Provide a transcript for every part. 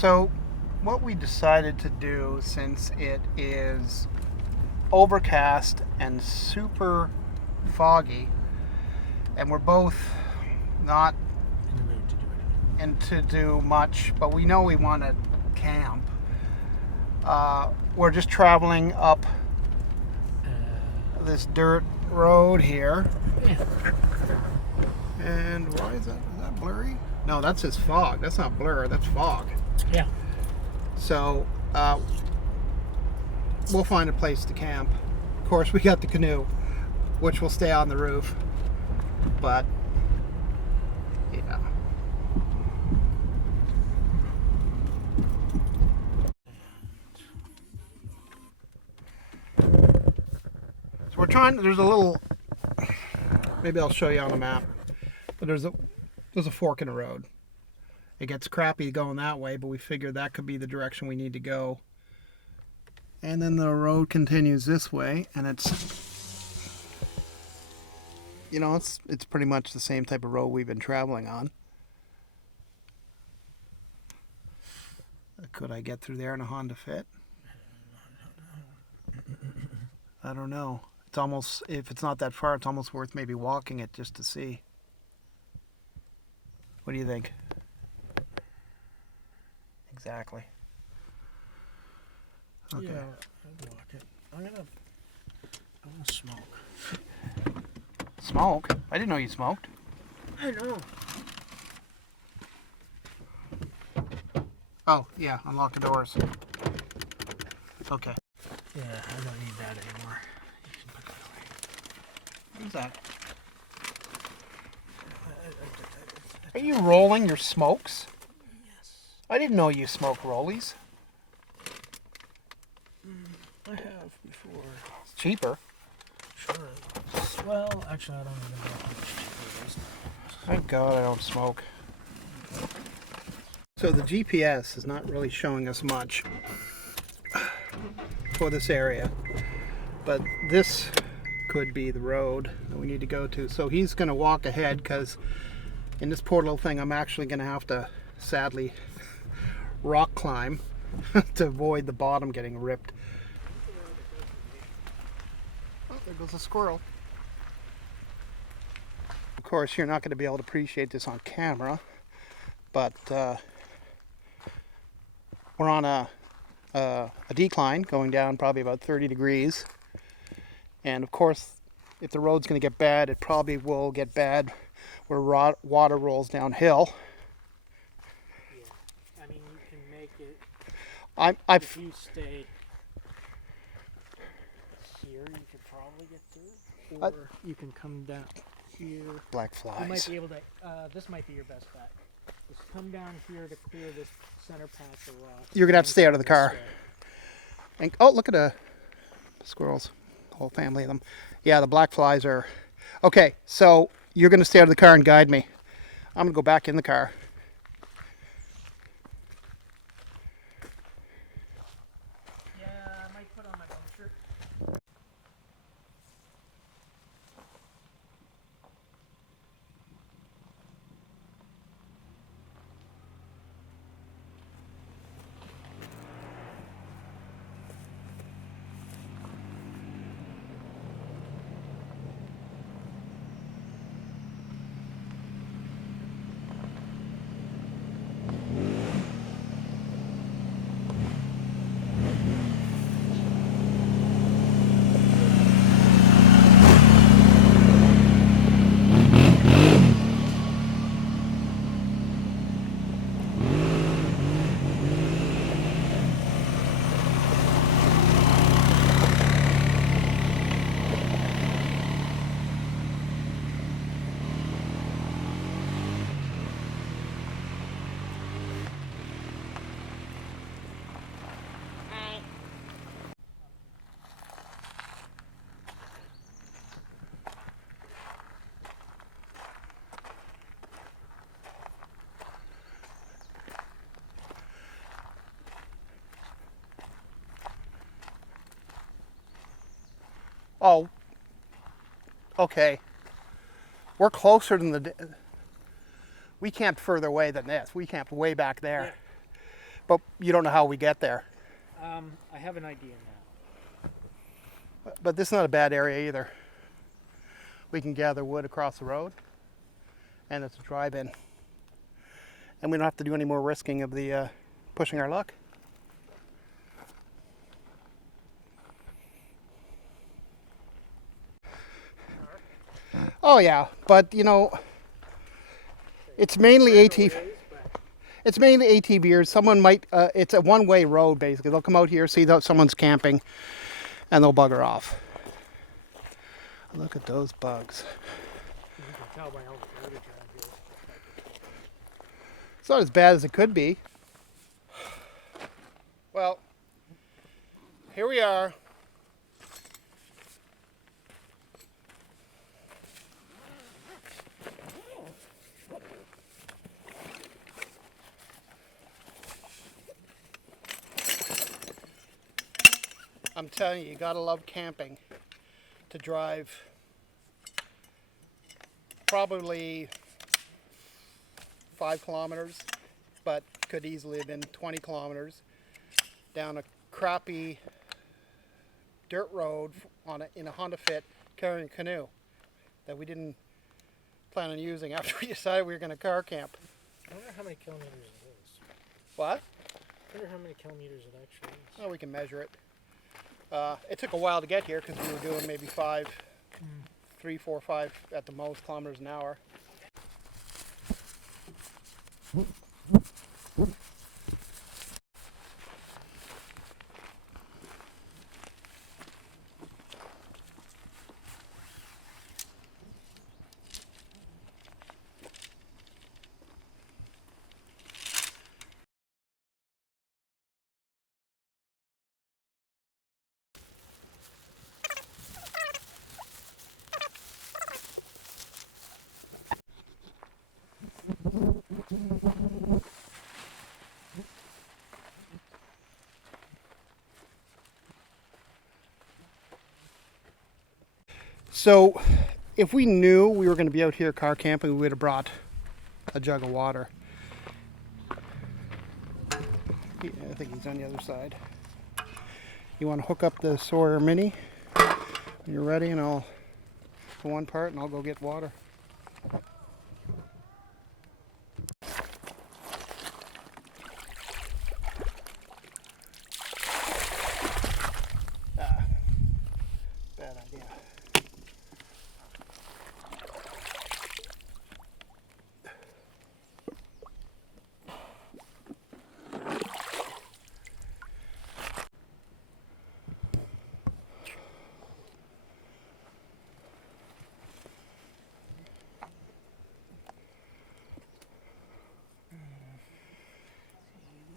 So what we decided to do, since it is overcast and super foggy, and we're both not in the mood to do anything. and to do much, but we know we want to camp. We're just traveling up this dirt road here. Yeah. And why is that blurry? No, that's just fog. That's not blur, that's fog. Yeah. So we'll find a place to camp. Of course, we got the canoe, which will stay on the roof. But yeah. So we're trying. There's a little. Maybe I'll show you on the map. But there's a fork in the road. It gets crappy going that way, but we figured that could be the direction we need to go. And then the road continues this way, and it's, you know, it's pretty much the same type of road we've been traveling on. Could I get through there in a Honda Fit? I don't know. It's almost, if it's not that far, it's almost worth maybe walking it just to see. What do you think? Exactly. Okay. Yeah, I'd walk it. I want to smoke. Smoke? I didn't know you smoked. I know. Oh, yeah, unlock the doors. Okay. Yeah, I don't need that anymore. You can put that away. What is that? Are you rolling your smokes? Yes. I didn't know you smoked rollies. I have before. It's cheaper. Sure. Well, actually, I don't even know how much cheaper it is now. Thank God I don't smoke. So the GPS is not really showing us much for this area, but this could be the road that we need to go to. So he's going to walk ahead, because in this poor little thing I'm actually going to have to sadly rock climb to avoid the bottom getting ripped. Oh, there goes a squirrel. Of course, you're not going to be able to appreciate this on camera, but we're on a decline going down probably about 30 degrees. And of course, if the road's going to get bad, it probably will get bad where water rolls downhill. Yeah. I mean, you can make it. If you stay here, you could probably get through. Or you can come down here. Black You might flies. be able to. This might be your best bet. Just come down here to clear this center patch of rock. You're going to have to stay out of the car. And, oh, look at the squirrels. The whole family of them. Yeah, the black flies are... Okay, so you're going to stay out of the car and guide me. I'm going to go back in the car. Yeah, I might put on my own shirt. Oh, okay. We're closer than we camped further away than this. We camped way back there. Yeah. but you don't know how we get there. I have an idea now. But this is not a bad area either. We can gather wood across the road, and it's a drive-in. And we don't have to do any more risking of the pushing our luck. Oh yeah, but you know, it's mainly It's mainly ATVers. Someone might. It's a one-way road basically. They'll come out here, see that someone's camping, and they'll bugger off. Look at those bugs. You can tell by all the garbage around here. It's not as bad as it could be. Well, here we are. I'm telling you, you gotta love camping to drive probably 5 kilometers, but could easily have been 20 kilometers down a crappy dirt road in a Honda Fit carrying a canoe that we didn't plan on using after we decided we were going to car camp. I wonder how many kilometers it is. What? I wonder how many kilometers it actually is. Well, we can measure it. It took a while to get here because we were doing maybe 3, 4, 5 at the most kilometers an hour. So, if we knew we were going to be out here car camping, we would have brought a jug of water. Yeah, I think he's on the other side. You want to hook up the Sawyer Mini when you're ready, and I'll for one part, and I'll go get water. Bad idea.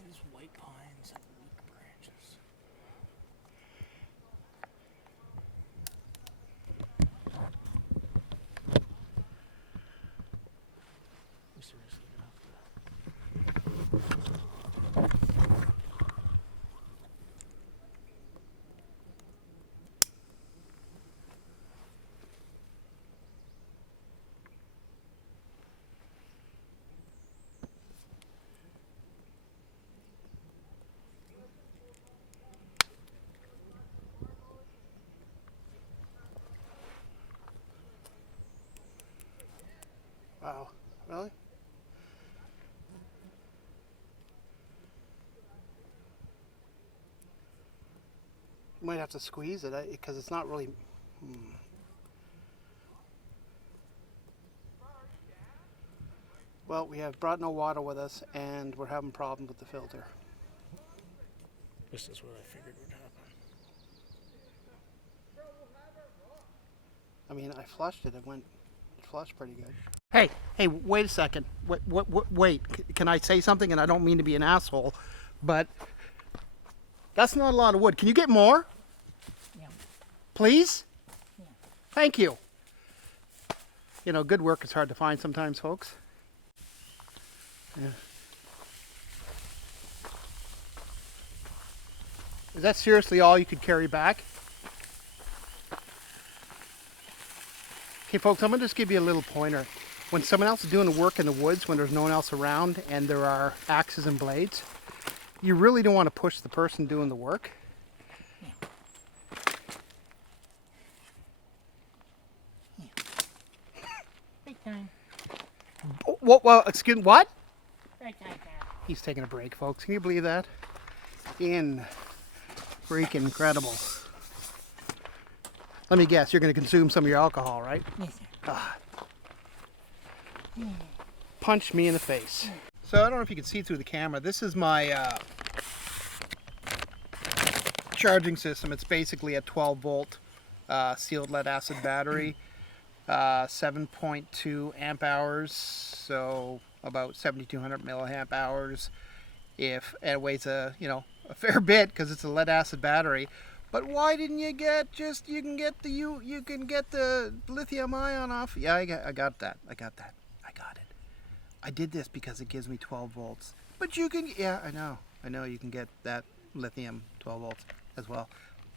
These white pines and weak branches. We seriously gonna have to. Wow, really? You might have to squeeze it because it's not really. Well, we have brought no water with us, and we're having problems with the filter. This is what I figured would happen. I mean, I flushed it. It flushed pretty good. Hey, wait a second. Wait. Can I say something? And I don't mean to be an asshole, but that's not a lot of wood. Can you get more? Yeah. Please? Yeah. Thank you. You know, good work is hard to find sometimes, folks. Yeah. Is that seriously all you could carry back? Okay, folks, I'm going to just give you a little pointer. When someone else is doing the work in the woods, when there's no one else around and there are axes and blades, you really don't want to push the person doing the work. Break time. Oh, what? Excuse me, what? Break time, Dad. He's taking a break, folks. Can you believe that? Freaking incredible. Let me guess, you're going to consume some of your alcohol, right? Yes, sir. Ah. Punch me in the face. So I don't know if you can see through the camera. This is my charging system. It's basically a 12 volt sealed lead acid battery, 7.2 amp hours, so about 7,200 milliamp hours. If it weighs a fair bit because it's a lead acid battery. But why didn't you get you can get the lithium ion off? Yeah, I got that. I got it. I did this because it gives me 12 volts. But you can, yeah, I know you can get that lithium 12 volts as well.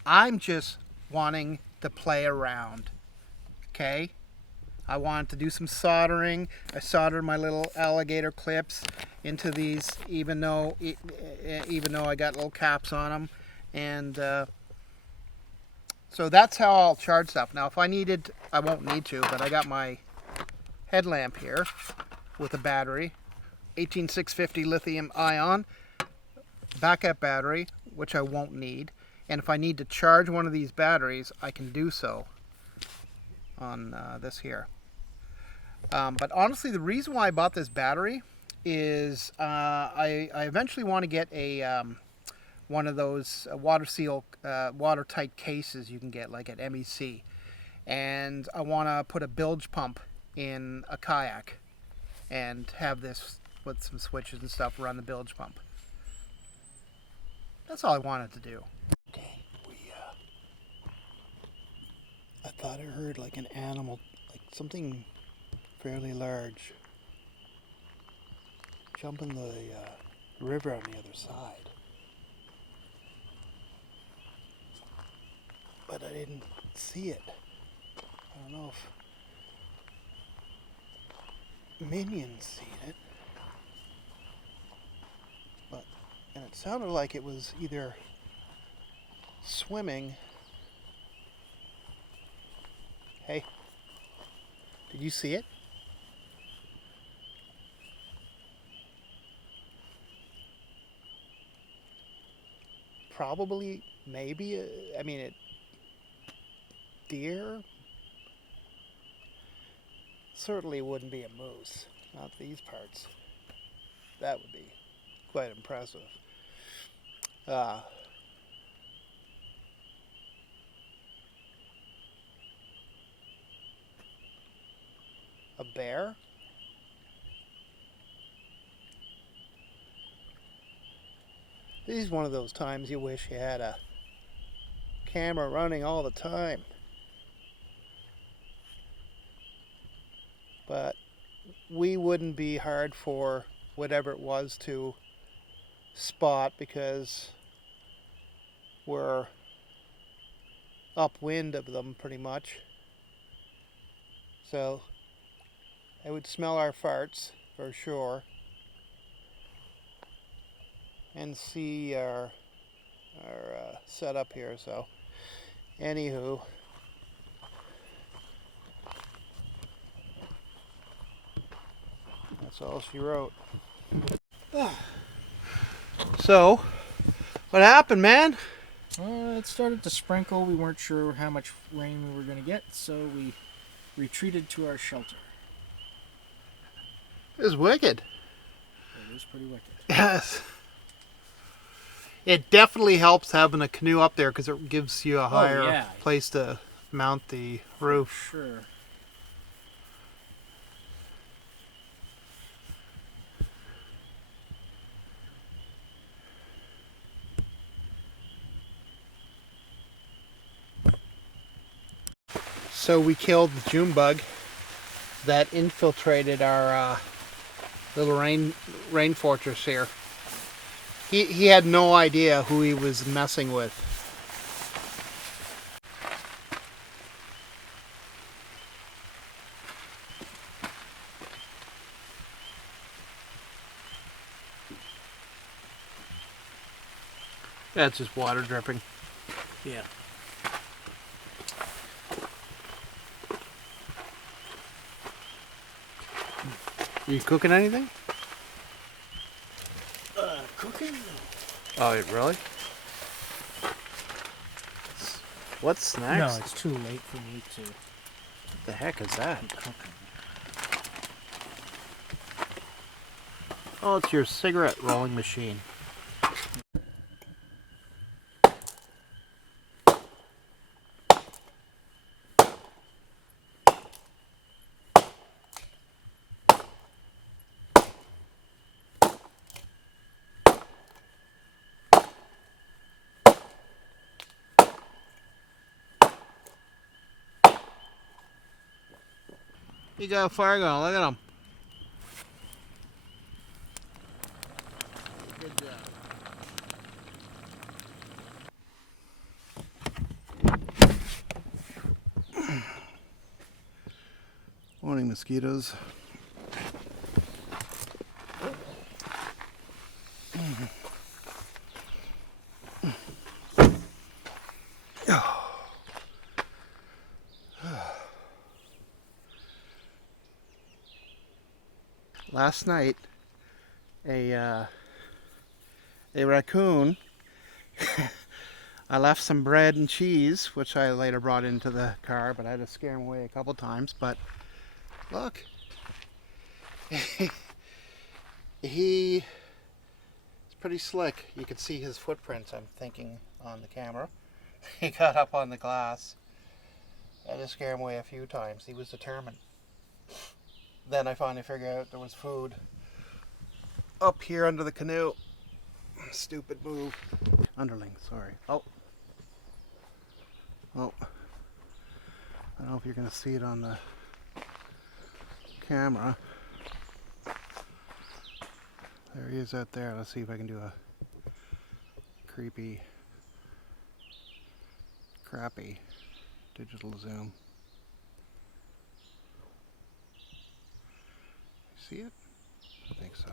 I'm just wanting to play around, okay? I wanted to do some soldering. I soldered my little alligator clips into these, even though I got little caps on them, and so that's how I'll charge stuff. Now, if I needed, I won't need to, but I got my headlamp here with a battery, 18650 lithium ion backup battery, which I won't need, and if I need to charge one of these batteries, I can do so on this here. But honestly, the reason why I bought this battery is I eventually want to get a one of those watertight cases you can get like at MEC, and I want to put a bilge pump in a kayak and have this with some switches and stuff run the bilge pump. That's all I wanted to do. Okay, I thought I heard like an animal, like something fairly large, jump in the river on the other side. But I didn't see it. I don't know if Minion's seen it. And it sounded like it was either swimming. Hey, did you see it? Probably, maybe, deer? Certainly wouldn't be a moose, not these parts. That would be quite impressive. A bear? This is one of those times you wish you had a camera running all the time. But we wouldn't be hard for whatever it was to spot because we're upwind of them pretty much. So they would smell our farts for sure and see our setup here. So anywho, that's all she wrote. So what happened, man? It started to sprinkle. We weren't sure how much rain we were going to get, so we retreated to our shelter. It was wicked. It was pretty wicked. Yes. It definitely helps having a canoe up there because it gives you a higher place to mount the roof. Sure. So we killed the June bug that infiltrated our little rain fortress here. He had no idea who he was messing with. That's just water dripping. Yeah. Are you cooking anything? Cooking? Oh, really? What snacks? No, it's too late for me to What the heck is that? be cooking. Oh, it's your cigarette rolling machine. You got a fire going, look at him. Good job. Morning, mosquitoes. Last night, a raccoon. I left some bread and cheese, which I later brought into the car, but I had to scare him away a couple times. But look, he's pretty slick. You could see his footprints, I'm thinking, on the camera. He got up on the glass. I had to scare him away a few times. He was determined. Then I finally figured out there was food up here under the canoe. Stupid move. Underling, sorry. Oh. I don't know if you're going to see it on the camera. There he is out there. Let's see if I can do a crappy digital zoom. See it? I think so.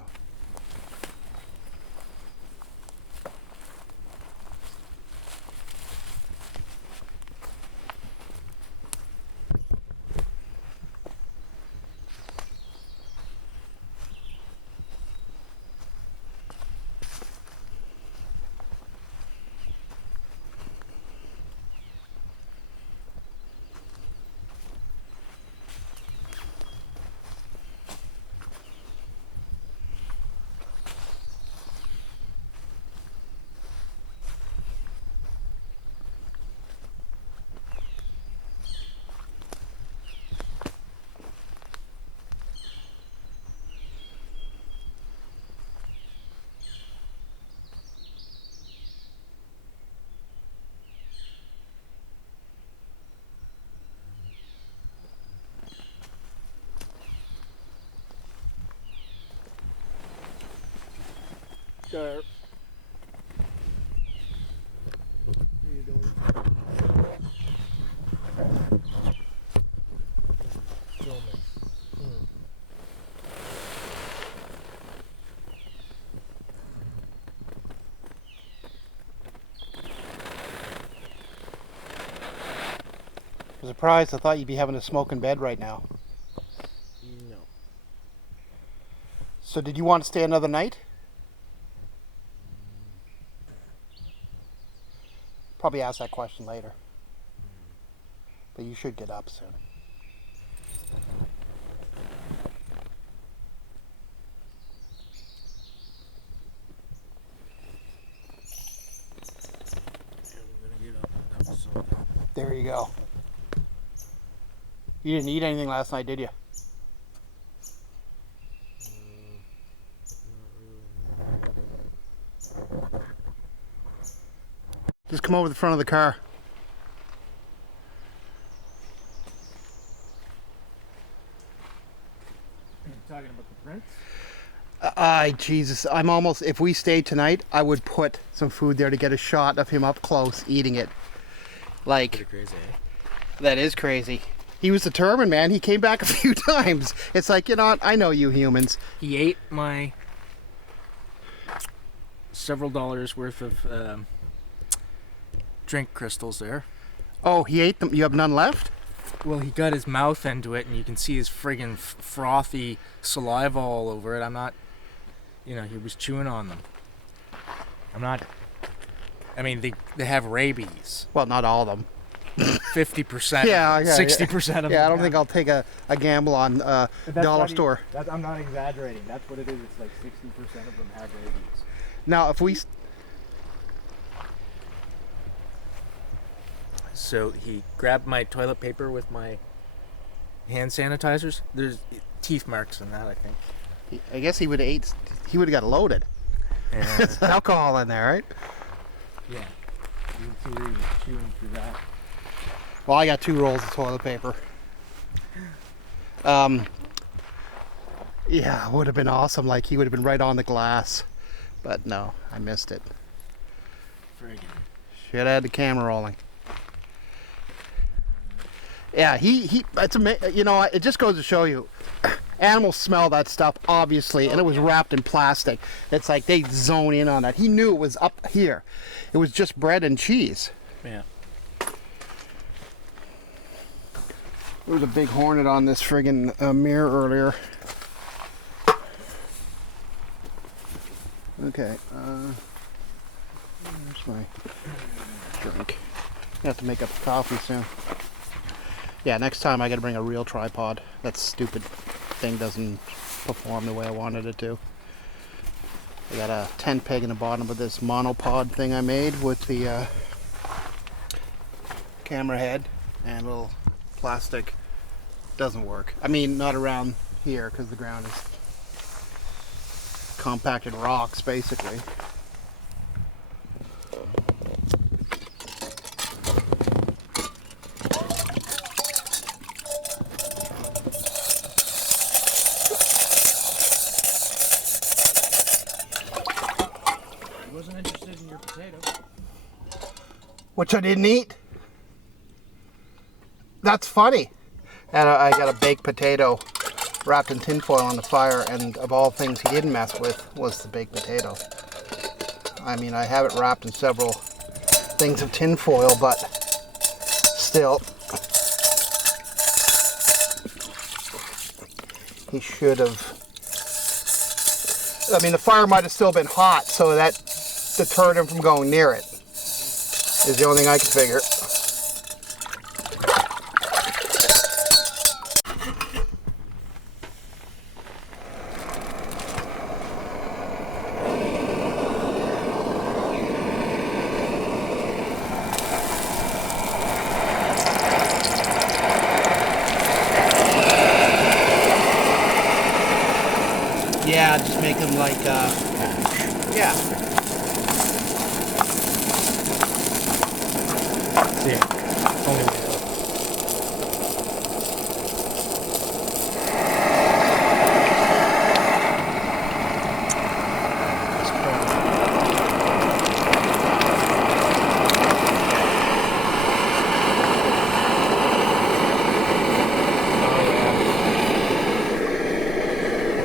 There. What are you doing? I'm surprised. I thought you'd be having a smoke in bed right now. No. So did you want to stay another night? Probably ask that question later. But you should get up soon. Yeah, we're gonna get up and cook something. There you go. You didn't eat anything last night, did you? Just come over the front of the car. Are you talking about the prints? Jesus, I'm almost, if we stayed tonight, I would put some food there to get a shot of him up close eating it. Like, Pretty crazy, eh? that is crazy. He was determined, man. He came back a few times. It's like, you know what? I know you humans. He ate my several dollars worth of drink crystals there. Oh, he ate them. You have none left? Well, he got his mouth into it, and you can see his friggin' frothy saliva all over it. I'm not, he was chewing on them. I mean, they have rabies. Well, not all of them. 50%. Yeah, 60% of them. Yeah, I don't think I'll take a gamble on dollar store. I'm not exaggerating. That's what it is. It's like 60% of them have rabies. Now, if we... So he grabbed my toilet paper with my hand sanitizers. There's teeth marks in that, I think. I guess he would have got loaded. Yeah. There's alcohol in there, right? Yeah. You can see where he was chewing through that. Well, I got 2 rolls of toilet paper. Yeah, it would have been awesome. Like, he would have been right on the glass. But no, I missed it. Friggin'. Should have had the camera rolling. Yeah, it's amazing. It just goes to show you, animals smell that stuff, obviously, and it was wrapped in plastic. It's like they zone in on that. He knew it was up here. It was just bread and cheese. Yeah. There was a big hornet on this friggin' mirror earlier. Okay, where's my drink? I have to make up coffee soon. Yeah, next time I gotta bring a real tripod. That stupid thing doesn't perform the way I wanted it to. I got a 10 peg in the bottom of this monopod thing I made with the camera head and a little plastic. Doesn't work. I mean, not around here because the ground is compacted rocks basically. Wasn't interested in your potato. Which I didn't eat. That's funny. And I got a baked potato wrapped in tinfoil on the fire, and of all things he didn't mess with was the baked potato. I mean, I have it wrapped in several things of tinfoil, but still, he should have. I mean, the fire might have still been hot, so that deterred him from going near it, is the only thing I can figure. Yeah, just make them like, yeah. See, only way up.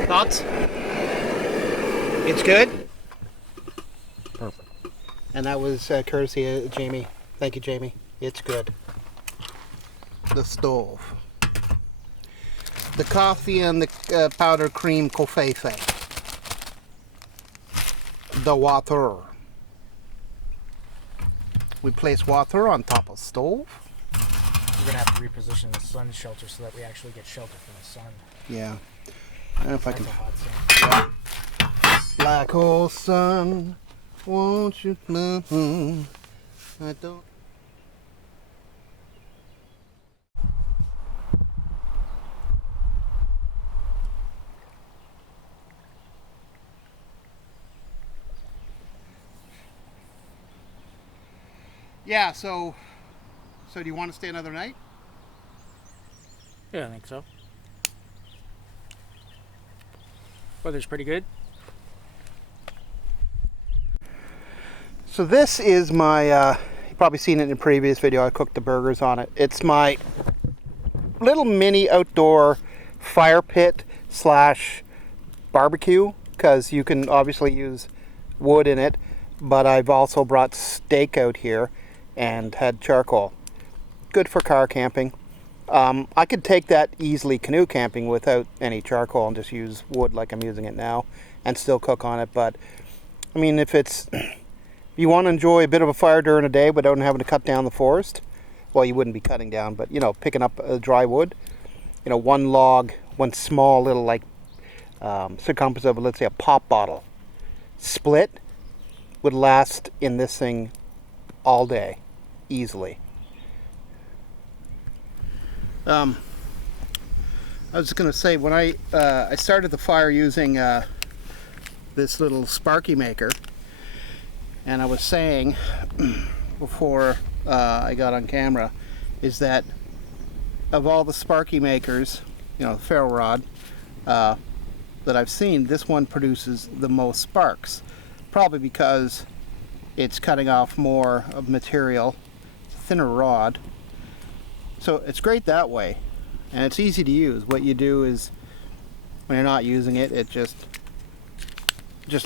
Thoughts? It's good? Perfect. And that was courtesy of Jamie. Thank you, Jamie. It's good. The stove. The coffee and the powdered cream covfefe. The water. We place water on top of stove. We're gonna have to reposition the sun shelter so that we actually get shelter from the sun. Yeah. I don't know if I That's can. a hot sun. Black hole sun, won't you love me? I don't. Yeah, so do you want to stay another night? Yeah, I think so. Weather's pretty good. So this is my, you've probably seen it in a previous video, I cooked the burgers on it. It's my little mini outdoor fire pit slash barbecue, because you can obviously use wood in it, but I've also brought steak out here. and had charcoal. Good for car camping. I could take that easily canoe camping without any charcoal and just use wood like I'm using it now and still cook on it. But I mean, if you want to enjoy a bit of a fire during the day without having to cut down the forest, well, you wouldn't be cutting down, but picking up dry wood, one log, one small little like circumference of, let's say, a pop bottle split would last in this thing all day easily. I was just going to say, when I started the fire using this little sparky maker, and I was saying before I got on camera, is that of all the sparky makers, the ferro rod that I've seen, this one produces the most sparks, probably because it's cutting off more of material, thinner rod. So it's great that way, and it's easy to use. What you do is, when you're not using it, it just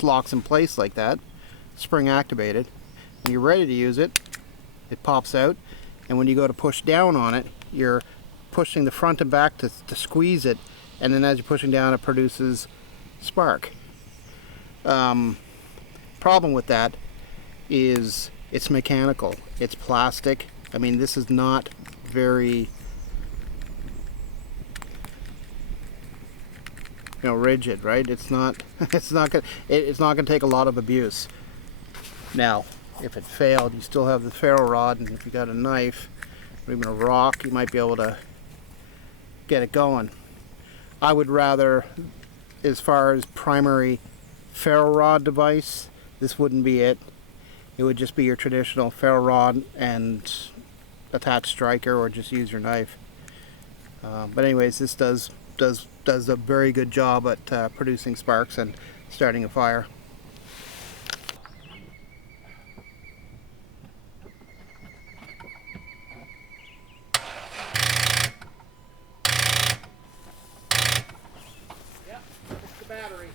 locks in place like that, spring activated. When you're ready to use it, it pops out, and when you go to push down on it, you're pushing the front and back to squeeze it, and then as you're pushing down, it produces spark. Problem with that is it's mechanical. It's plastic. I mean, this is not very rigid, right? It's not gonna take a lot of abuse. Now, if it failed, you still have the ferro rod, and if you got a knife or even a rock, you might be able to get it going. I would rather, as far as primary ferro rod device, this wouldn't be it. It would just be your traditional ferro rod and attached striker, or just use your knife. But anyways, this does a very good job at producing sparks and starting a fire. Yep, it's the battery.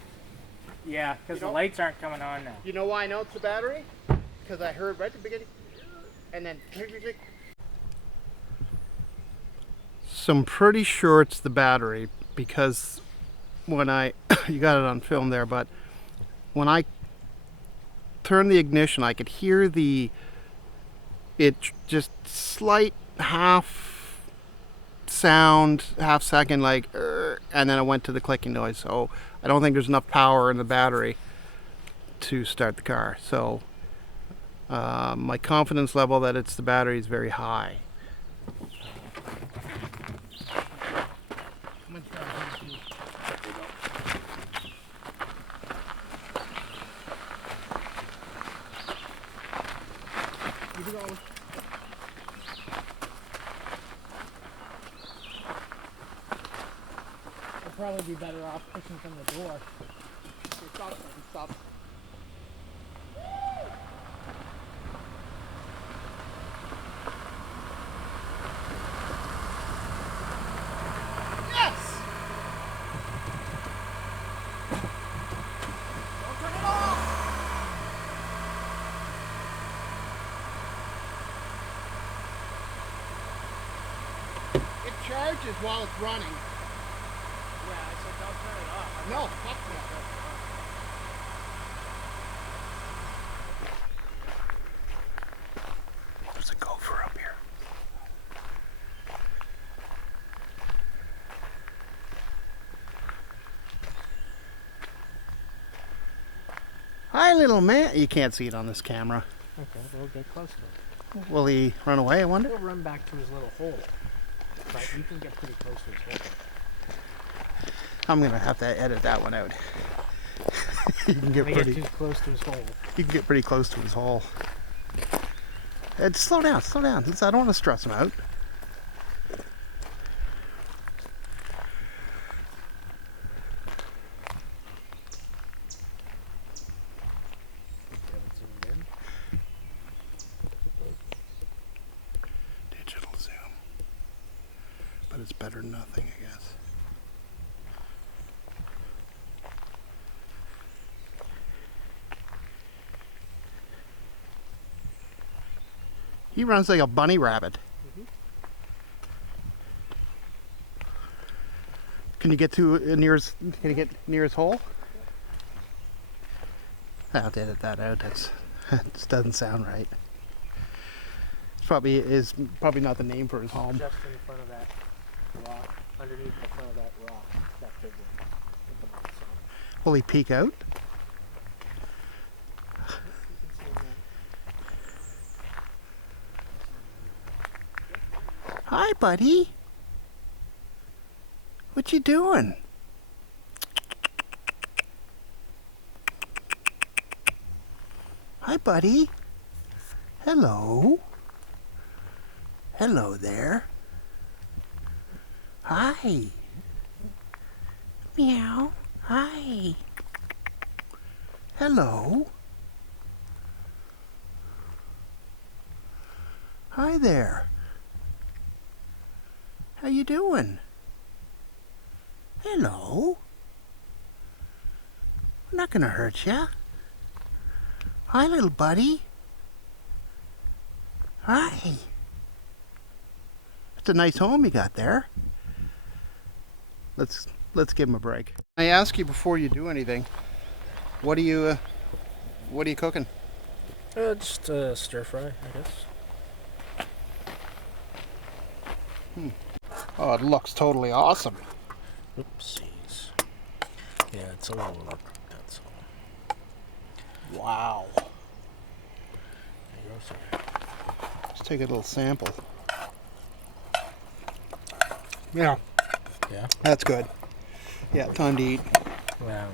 Yeah, because the lights aren't coming on now. You know why I know it's the battery? Because I heard right at the beginning, and then. So I'm pretty sure it's the battery, because when you got it on film there, but when I turned the ignition, I could hear it just slight half sound, half second, like, and then it went to the clicking noise. So I don't think there's enough power in the battery to start the car. So my confidence level that it's the battery is very high. I'll probably be better off pushing from the door. Stop. Yes! Don't turn it off! It charges while it's running. Yeah, I said don't turn it off. No, fuck no. There's a gopher up here. Hi, little man. You can't see it on this camera. Okay, we'll get close to him. Will he run away, I wonder? He'll run back to his little hole. But you can get pretty close to his hole. I'm gonna have to edit that one out. You can get Get too close to his hole. You can get pretty close to his hole. Slow down. I don't want to stress him out. Digital zoom. But it's better than nothing, I guess. He runs like a bunny rabbit. Can you get to near his? Can you get near his hole? I'll edit that out. That just doesn't sound right. It's probably not the name for his home. Just in front of that rock, underneath the front of that rock, that big one. Will he peek out? Hi, buddy. What you doing? Hi, buddy. Hello. Hello there. Hi. Meow. Hi. Hello. Hi there. How you doing? Hello. I'm not gonna hurt ya. Hi, little buddy. Hi. It's a nice home you got there. Let's give him a break. I ask you before you do anything. What are you cooking? Just stir fry, I guess. Oh, it looks totally awesome. Oopsies. Yeah, it's a little overcooked, that's all. Wow. There you go, sir. Let's take a little sample. Yeah, Yeah? that's good. Yeah, time to eat. Wow.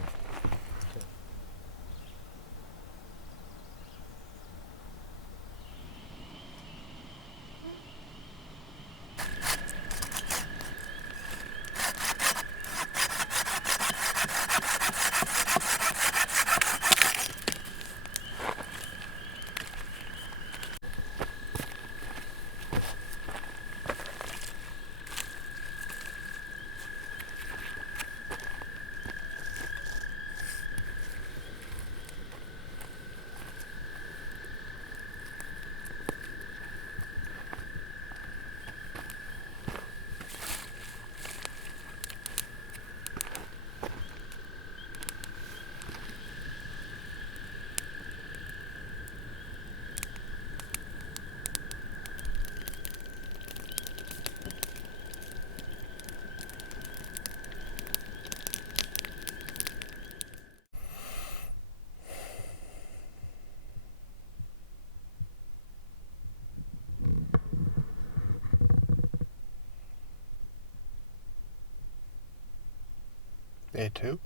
Day 2.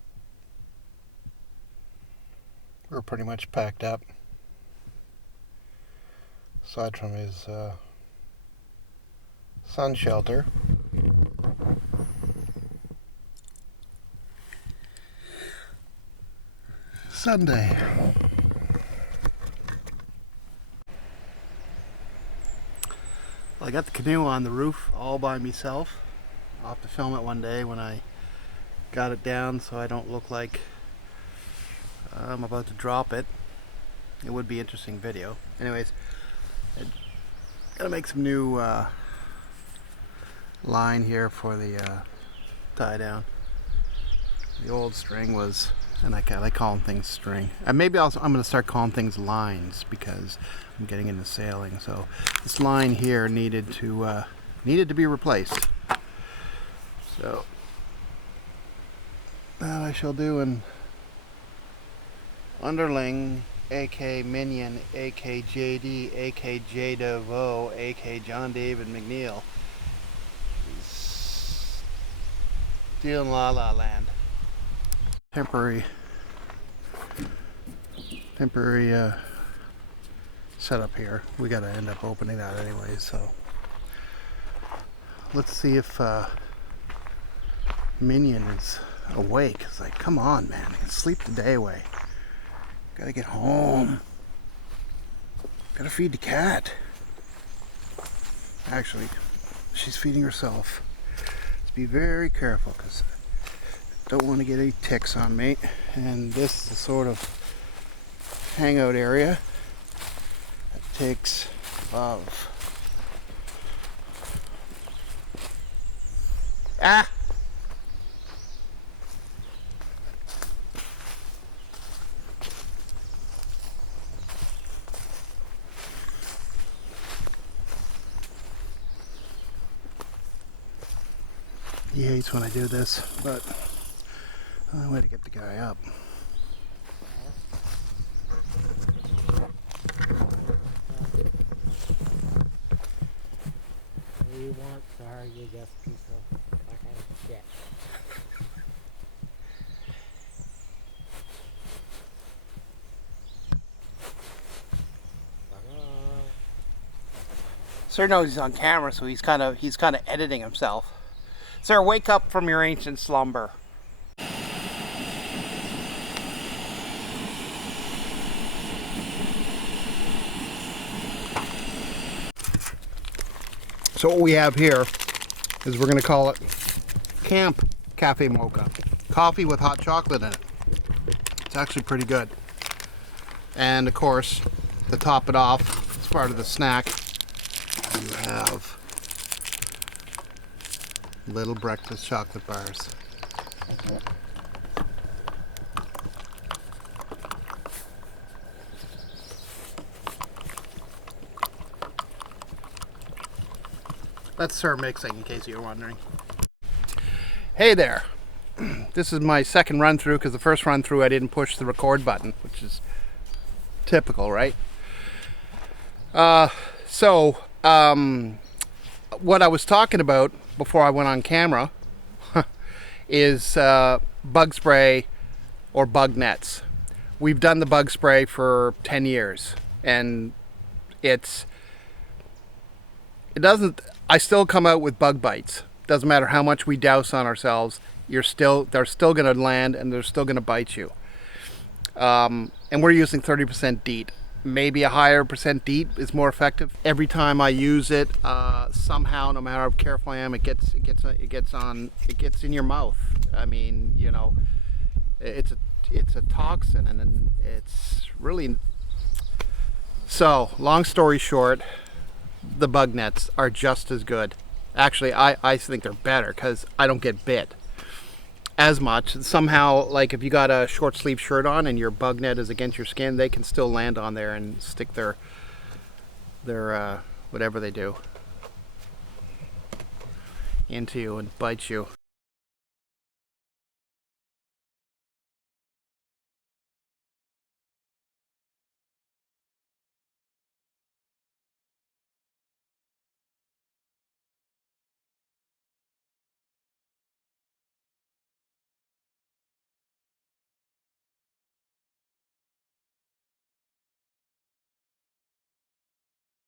We're pretty much packed up. Aside from his sun shelter. Sunday. Well, I got the canoe on the roof all by myself. I'll have to film it one day when I got it down so I don't look like I'm about to drop it. It would be interesting video. Anyways, I gotta make some new line here for the tie down. The old string was, and I like calling things string. And maybe I'm gonna start calling things lines because I'm getting into sailing. So this line here needed to be replaced. So that I shall do in underling, AK Minion, AK JD, AK J DeVoe, AK John David McNeil. Still in La La Land. Temporary setup here. We gotta end up opening that anyway, so let's see if Minion is awake. It's like, come on, man, I can sleep the day away. Gotta get home. Gotta feed the cat. Actually, she's feeding herself. Let's be very careful because I don't want to get any ticks on me. And this is the sort of hangout area that takes love. Ah! He hates when I do this, but I'm going to get the guy up. What do you want, sir? You just piece of fucking shit. Sir knows he's on camera, so he's kind of editing himself. Sir, wake up from your ancient slumber. So what we have here is, we're going to call it Camp Cafe Mocha. Coffee with hot chocolate in it. It's actually pretty good. And of course, to top it off, as part of the snack, you have little breakfast chocolate bars. That's Sir mixing, in case you're wondering. Hey there. This is my second run through, because the first run through I didn't push the record button, which is typical, right? What I was talking about before I went on camera is bug spray or bug nets. We've done the bug spray for 10 years, and I still come out with bug bites. Doesn't matter how much we douse on ourselves, they're still going to land, and they're still going to bite you. And we're using 30% DEET. Maybe a higher percent DEET is more effective. Every time I use it, somehow, no matter how careful I am, it gets in your mouth. I mean, you know, it's a toxin, and it's really. So, long story short, the bug nets are just as good. Actually, I think they're better, because I don't get bit as much. Somehow, like, if you got a short sleeve shirt on and your bug net is against your skin, they can still land on there and stick their whatever they do into you and bite you.